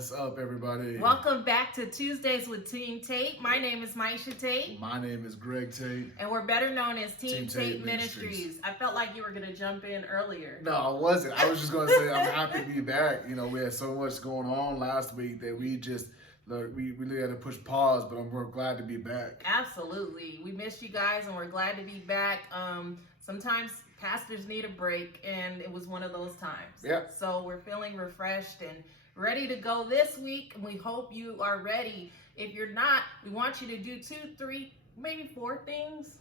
What's up, everybody? Welcome back to Tuesdays with Teamtate. My name is Maisha Tate. My name is Greg Tate. And we're better known as Teamtate Teamtate Ministries. I felt like you were going to jump in earlier. No, I wasn't. I was just going to say I'm happy to be back. You know, we had so much going on last week that we really had to push pause, but we're glad to be back. Absolutely. We missed you guys and we're glad to be back. Sometimes pastors need a break, and it was one of those times. Yeah. So we're feeling refreshed and ready to go this week, and we hope you are ready. If you're not, we want you to do 2, 3, maybe 4 things.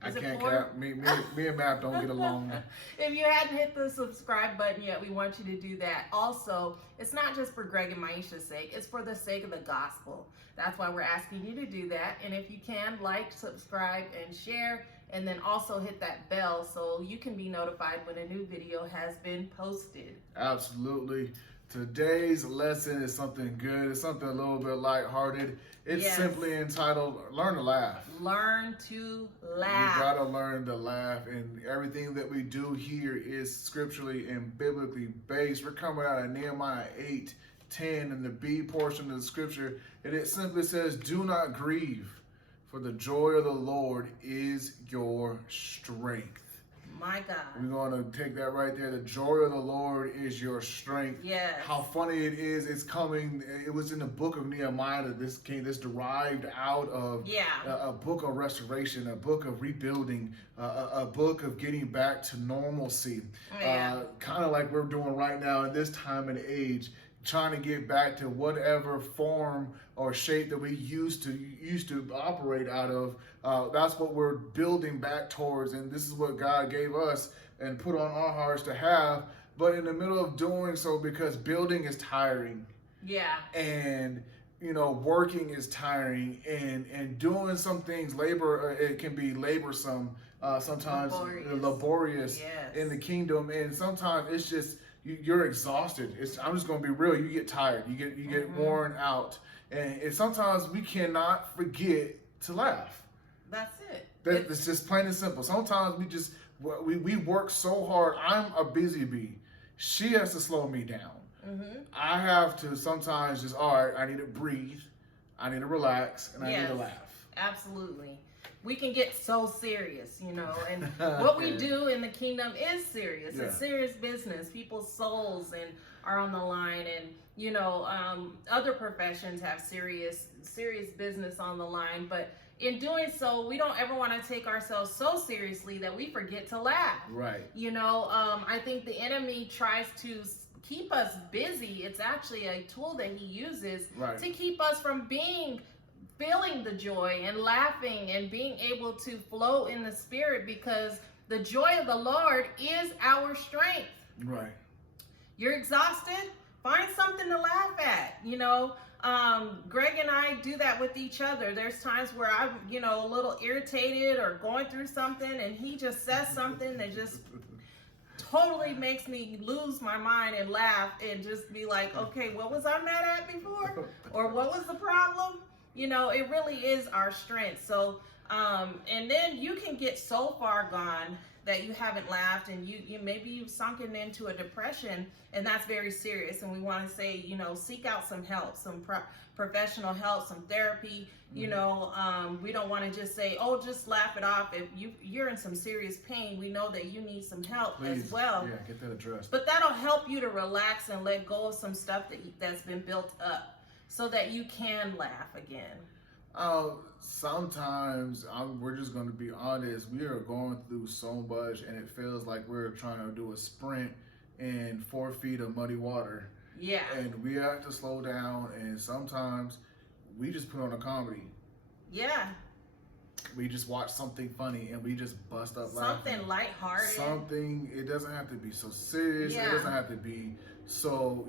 I can't count. Me and Matt don't get along. If you hadn't hit the subscribe button yet, we want you to do that. Also, it's not just for Greg and Maisha's sake, it's for the sake of the gospel. That's why we're asking you to do that. And if you can, like, subscribe, and share, and then also hit that bell so you can be notified when a new video has been posted. Absolutely. Today's lesson is something good. It's something a little bit lighthearted. It's simply entitled, Learn to Laugh. Learn to laugh. You gotta learn to laugh, and everything that we do here is scripturally and biblically based. We're coming out of Nehemiah 8:10 in the B portion of the scripture, and it simply says, "Do not grieve, for the joy of the Lord is your strength." My God. We're going to take that right there. The joy of the Lord is your strength. Yes. How funny it is. It's coming. It was in the book of Nehemiah that this derived out of a book of restoration, a book of rebuilding, a book of getting back to normalcy. Kind of like we're doing right now in this time and age, trying to get back to whatever form or shape that we used to operate out of. That's what we're building back towards, and this is what God gave us and put on our hearts to have. But in the middle of doing so, because building is tiring, and working is tiring, and doing some things it can be laborsome, sometimes laborious in the kingdom, and sometimes it's just you're exhausted. I'm just going to be real. You get tired. You get worn out, and sometimes we cannot forget to laugh. That's it. It's just plain and simple. Sometimes we work so hard. I'm a busy bee. She has to slow me down. I have to sometimes just, all right, I need to breathe. I need to relax, and I need to laugh. Absolutely. We can get so serious, and what we do in the kingdom is serious. It's serious business. People's souls are on the line, and other professions have serious business on the line. But in doing so, we don't ever want to take ourselves so seriously that we forget to laugh. Right. I think the enemy tries to keep us busy. It's actually a tool that he uses to keep us from feeling the joy and laughing and being able to flow in the spirit, because the joy of the Lord is our strength. Right. You're exhausted? Find something to laugh at. Greg and I do that with each other. There's times where I'm, a little irritated or going through something, and he just says something that just totally makes me lose my mind and laugh and just be like, okay, what was I mad at before? Or what was the problem? It really is our strength. So, and then you can get so far gone that you haven't laughed, and maybe you've sunken into a depression, and that's very serious. And we want to say, seek out some help, some professional help, some therapy. We don't want to just say, oh, just laugh it off. If you're in some serious pain, we know that you need some help as well. Yeah, get that addressed. But that'll help you to relax and let go of some stuff that's been built up, so that you can laugh again. Sometimes we're just going to be honest. We are going through so much, and it feels like we're trying to do a sprint in 4 feet of muddy water. Yeah. And we have to slow down, and sometimes we just put on a comedy. Yeah. We just watch something funny and we just bust up laughing. Something lighthearted. It doesn't have to be so serious. It doesn't have to be so,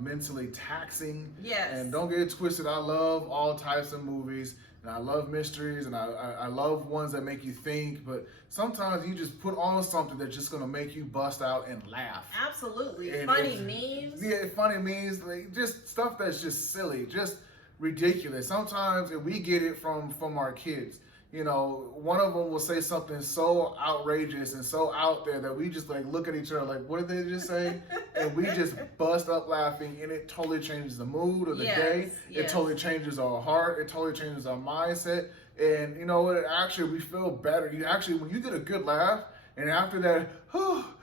mentally taxing. Yes. And don't get it twisted. I love all types of movies, and I love mysteries, and I love ones that make you think, but sometimes you just put on something that's just going to make you bust out and laugh. Absolutely. And funny memes. Yeah, funny memes. Just stuff that's just silly, just ridiculous. Sometimes we get it from our kids. you know, one of them will say something so outrageous and so out there that we just like look at each other like, what did they just say? And we just bust up laughing, and it totally changes the mood of the day. It totally changes our heart. It totally changes our mindset. And you know what? Actually, we feel better. You actually, when you get a good laugh, and after that,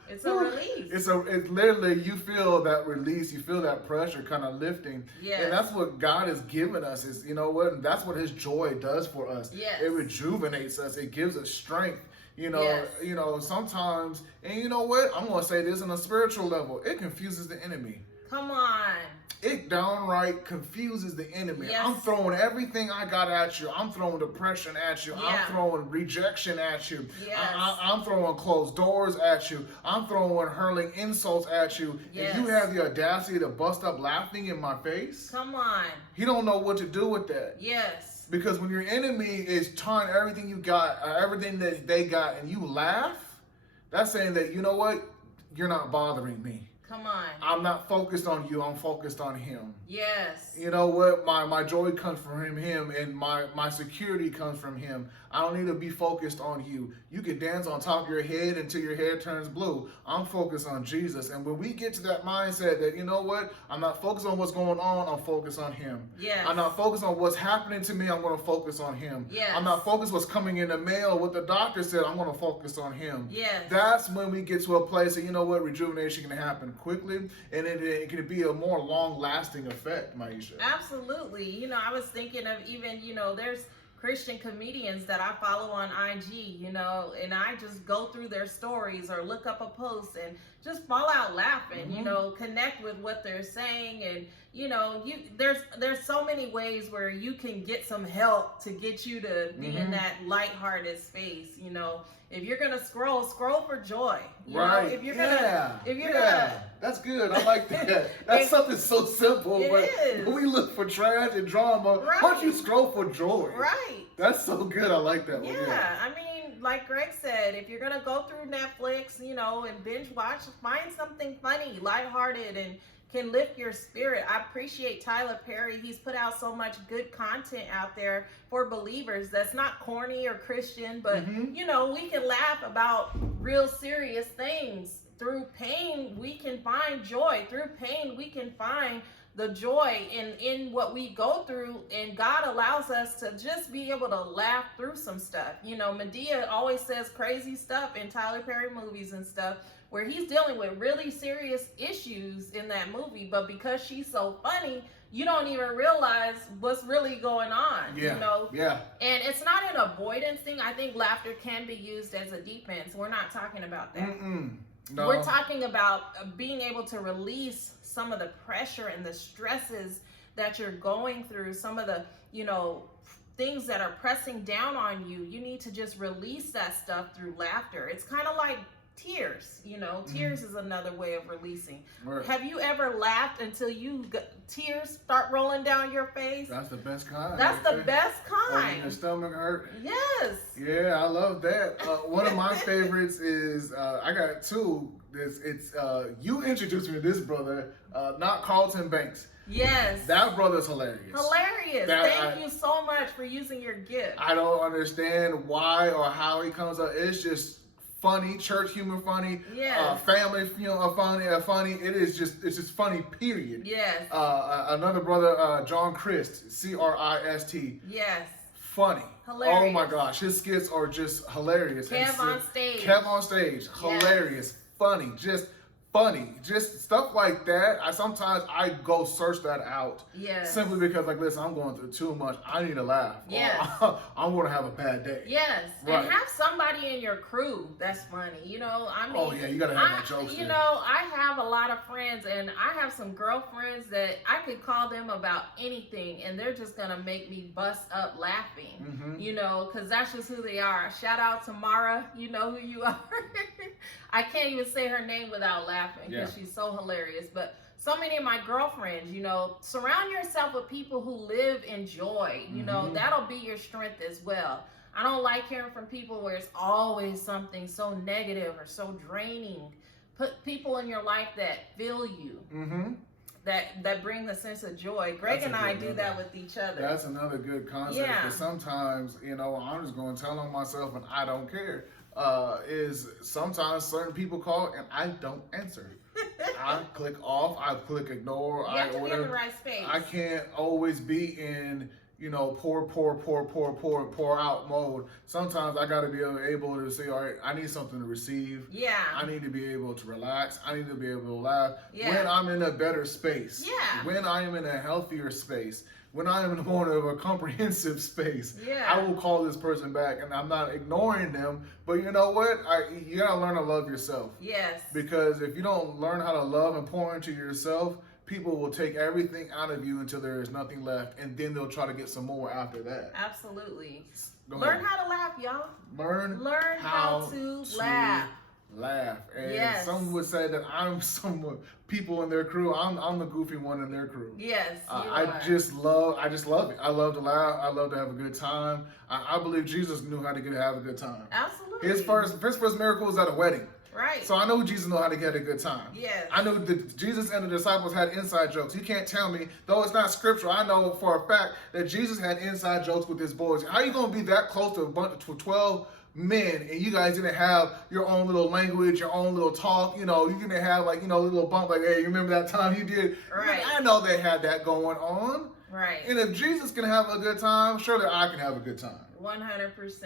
it's a release. It's literally, you feel that release. You feel that pressure kind of lifting. Yes. And that's what God has given us. Is, you know what? And that's what His joy does for us. Yes. It rejuvenates us. It gives us strength. You know, sometimes, and you know what? I'm going to say this on a spiritual level. It confuses the enemy. Come on. It downright confuses the enemy. Yes. I'm throwing everything I got at you. I'm throwing depression at you. I'm throwing rejection at you. Yes. I'm throwing closed doors at you. I'm throwing hurling insults at you. Yes. And you have the audacity to bust up laughing in my face? Come on. He don't know what to do with that. Yes. Because when your enemy is trying everything you got, everything that they got, and you laugh, that's saying that, you know what? You're not bothering me. Come on. I'm not focused on you. I'm focused on Him. Yes. You know what? My joy comes from Him, and my security comes from Him. I don't need to be focused on you. You can dance on top of your head until your hair turns blue. I'm focused on Jesus. And when we get to that mindset that, you know what? I'm not focused on what's going on. I'm focused on Him. Yes. I'm not focused on what's happening to me. I'm going to focus on Him. Yes. I'm not focused what's coming in the mail, what the doctor said. I'm going to focus on Him. Yes. That's when we get to a place that, you know what? Rejuvenation can happen quickly, and it can be a more long-lasting effect, Maisha. Absolutely. You know, I was thinking of even, you know, there's Christian comedians that I follow on IG, you know, and I just go through their stories or look up a post and just fall out laughing, you know, connect with what they're saying. And, you know, there's so many ways where you can get some help to get you to be in that lighthearted space, you know. If you're gonna scroll for joy. You know? If you're gonna, that's good. I like that. That's something so simple, but when we look for trash and drama, why don't you scroll for joy? Right. That's so good. I like that one. Yeah, I mean, like Greg said, if you're gonna go through Netflix, you know, and binge watch, find something funny, lighthearted, and can lift your spirit. I appreciate Tyler Perry. He's put out so much good content out there for believers that's not corny or Christian, but you know, we can laugh about real serious things. Through pain, we can find joy. Through pain, we can find the joy in what we go through, and God allows us to just be able to laugh through some stuff. You know, Medea always says crazy stuff in Tyler Perry movies and stuff, where he's dealing with really serious issues in that movie, but because she's so funny, you don't even realize what's really going on. Yeah. You know? Yeah. And it's not an avoidance thing. I think laughter can be used as a defense. We're not talking about that. No. We're talking about being able to release some of the pressure and the stresses that you're going through, some of the, you know, things that are pressing down on you. You need to just release that stuff through laughter. It's kind of like tears, you know. Tears is another way of releasing. Right. Have you ever laughed until tears start rolling down your face? That's the best kind. That's the best kind. Or your stomach hurt. Yes. Yeah, I love that. One of my favorites is I got two. It's you introduced me to this brother, not Carlton Banks. Yes. That brother's hilarious. Hilarious. Thank you so much for using your gift. I don't understand why or how he comes up. It's just funny, church humor funny, family, you know, funny. It's just funny, period. Yes. Another brother, John Christ, Christ. Yes. Funny. Hilarious. Oh my gosh, his skits are just hilarious. Kev on stage. Hilarious. Funny. Just funny. Just stuff like that. Sometimes I go search that out. Yes. Simply because, like, listen, I'm going through too much. I need to laugh. Yes. I'm going to have a bad day. Yes. Right. And have somebody in your crew that's funny. You know, I mean. Oh, yeah, you got to have that jokes. You know, I have a lot of friends, and I have some girlfriends that I could call them about anything, and they're just going to make me bust up laughing. You know, because that's just who they are. Shout out to Mara. You know who you are. I can't even say her name without laughing because she's so hilarious. But so many of my girlfriends, you know, surround yourself with people who live in joy. You know, that'll be your strength as well. I don't like hearing from people where it's always something so negative or so draining. Put people in your life that feel you. that brings a sense of joy. Greg and I do that with each other. That's another good concept. Because sometimes, I'm just going to tell on myself and I don't care. Is sometimes certain people call and I don't answer. I click off, I click ignore. You have to be in the right space. I can't always be in, pour out mode. Sometimes I got to be able to say, all right, I need something to receive. Yeah. I need to be able to relax. I need to be able to laugh. Yeah. When I'm in a better space. Yeah. When I am in a healthier space. When I am in more of a comprehensive space, yeah. I will call this person back, and I'm not ignoring them. But you know what? You gotta learn to love yourself. Yes. Because if you don't learn how to love and pour into yourself, people will take everything out of you until there is nothing left, and then they'll try to get some more after that. Absolutely. Learn how to laugh, y'all. Learn how to laugh. And some would say that I'm people in their crew. I'm the goofy one in their crew. Yes, I just love it. I love to laugh. I love to have a good time. I believe Jesus knew how to have a good time. Absolutely. His first miracle was at a wedding. Right. So I know Jesus knew how to get a good time. Yes. I know that Jesus and the disciples had inside jokes. You can't tell me, though it's not scriptural, I know for a fact that Jesus had inside jokes with his boys. How are you going to be that close to a bunch of 12 men and you guys didn't have your own little language, your own little talk? You didn't have little bump like, hey, you remember that time you did? Right. I know they had that going on. Right. And if Jesus can have a good time, surely I can have a good time. 100%.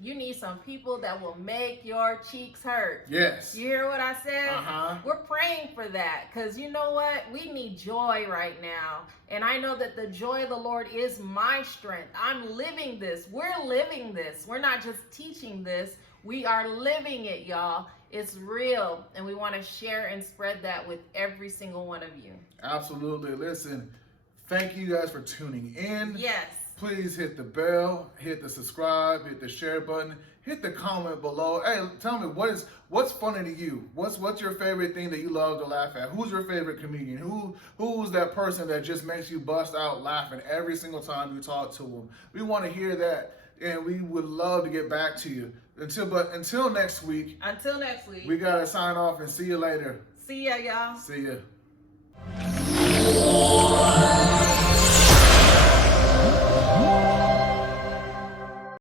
You need some people that will make your cheeks hurt. Yes. You hear what I said? Uh-huh. We're praying for that because you know what? We need joy right now. And I know that the joy of the Lord is my strength. I'm living this. We're living this. We're not just teaching this. We are living it, y'all. It's real. And we want to share and spread that with every single one of you. Absolutely. Listen, thank you guys for tuning in. Yes. Please hit the bell, hit the subscribe, hit the share button, hit the comment below. Hey, tell me what's funny to you? What's your favorite thing that you love to laugh at? Who's your favorite comedian? Who's that person that just makes you bust out laughing every single time you talk to them? We want to hear that, and we would love to get back to you. Until next week. Until next week. We gotta sign off and see you later. See ya, y'all. See ya.